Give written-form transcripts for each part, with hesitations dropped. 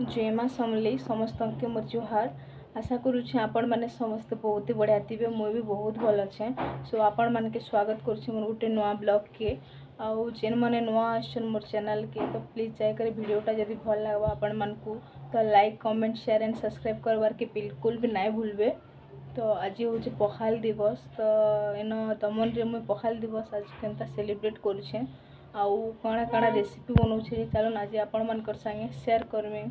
जय माँ समलेई समस्त के मोर जुहार। आशा करुच्छे आपण मैंने समस्ते बहुत ही बढ़िया थे। मुझे भी बहुत भल अच्छे। सो आपण मान के स्वागत करुच्छे मोर गोटे नुआ ब्लॉग के। आउ जेन मैंने नुआ आसन मोर चैनल के तो प्लीज जाकर वीडियोटा जब भल लगा आपण मान को तो like comment share and subscribe करवार के बिल्कुल भी ना भूलबे। तो आज हूँ पखाल दिवस तो इन दमन रे मुझे पखाल दिवस आज केनता सेलिब्रेट करुच्छे। आउ कणा कणा रेसिपी बनाऊे चलन आज आपण मान संगे शेयर करमे।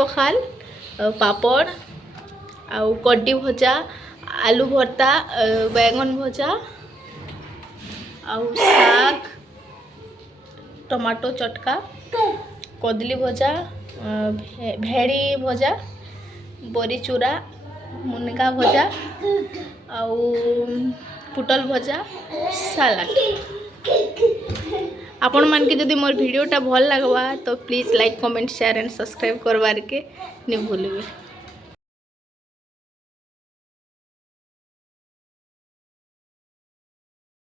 पखाल पापड़ आउ कड्डी भजा आलू भर्ता बैगन भजा आउ साग टमाटो चटका कदली भजा भेड़ी भजा बरी चूरा मुनगा भजा आउ पुटल भजा सालाड। आपण मान के जदि मोर वीडियोटा भल लगवा तो please like comment share and subscribe करवार के नहीं भूलबे।